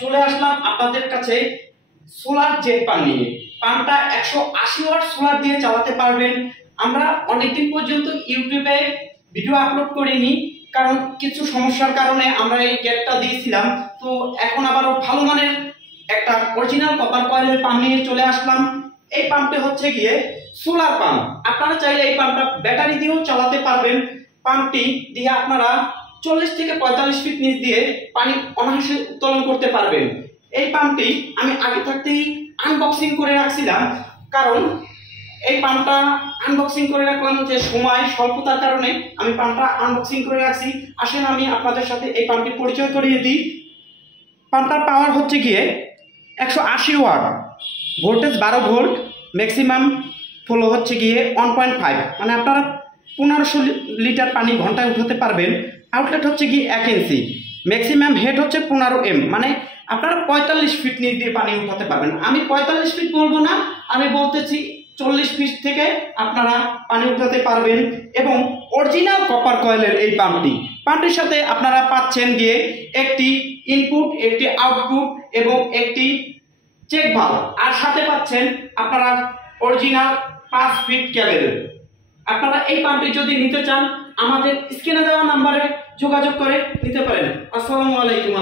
চলে আসলাম আপনাদের কাছে সোলার জেট পাম্প নিয়ে। পাম্পটা 180 ওয়াট সোলার দিয়ে চালাতে পারবেন। আমরা অনেকদিন পর্যন্ত ইউটিউবে ভিডিও আপলোড করিনি, কারণ কিছু সমস্যার কারণে আমরা এই গেটটা দিয়েছিলাম। তো এখন আবারও ভালো মানের একটা অরিজিনাল কপার কয়েলের পাম্প নিয়ে চলে আসলাম। এই পাম্পটি হচ্ছে গিয়ে সোলার পাম্প। আপনারা চাইলে এই পাম্পটা ব্যাটারি দিয়েও চালাতে পারবেন। পাম্পটি দিয়ে আপনারা 40 থেকে 45 ফিট নিচ দিয়ে পানি অনায়াসে উত্তোলন করতে পারবেন। এই পাম্পটি আমি আগে থাকতেই আনবক্সিং করে রাখছিলাম, কারণ এই পাম্পটা আনবক্সিং করে রাখলাম যে সময় স্বল্পতার কারণে আমি পাম্পটা আনবক্সিং করে রাখছি। আসেন আমি আপনাদের সাথে এই পাম্পটি পরিচয় করিয়ে দিই। পাম্পটার পাওয়ার হচ্ছে গিয়ে 180 watt, voltage 12 volt, maximum flow হচ্ছে গিয়ে 1.5, মানে আপনারা 1500 লিটার পানি ঘন্টায় উঠাতে পারবেন। আউটলেট হচ্ছে গিয়ে 1 ইঞ্চি, ম্যাক্সিমাম হেড হচ্ছে 15 এম, মানে আপনারা 45 ফিট নিচ দিয়ে পানি উঠাতে পারবেন। আমি 45 ফিট বলবো না, আমি বলতেছি 40 ফিট থেকে আপনারা পানি উঠাতে পারবেন। এবং অরিজিনাল কপার কয়েলের এই পাম্পটির সাথে আপনারা পাচ্ছেন গিয়ে একটি ইনপুট, একটি আউটপুট এবং একটি চেক ভালভ, আর সাথে পাচ্ছেন আপনারা অরিজিনাল 5 ফিট কেবল। আপনারা এই পাম্পটি যদি নিতে চান আমাদের স্ক্রিনে দেওয়া নাম্বারে যোগাযোগ করে নিতে পারেন। আসসালামু আলাইকুম।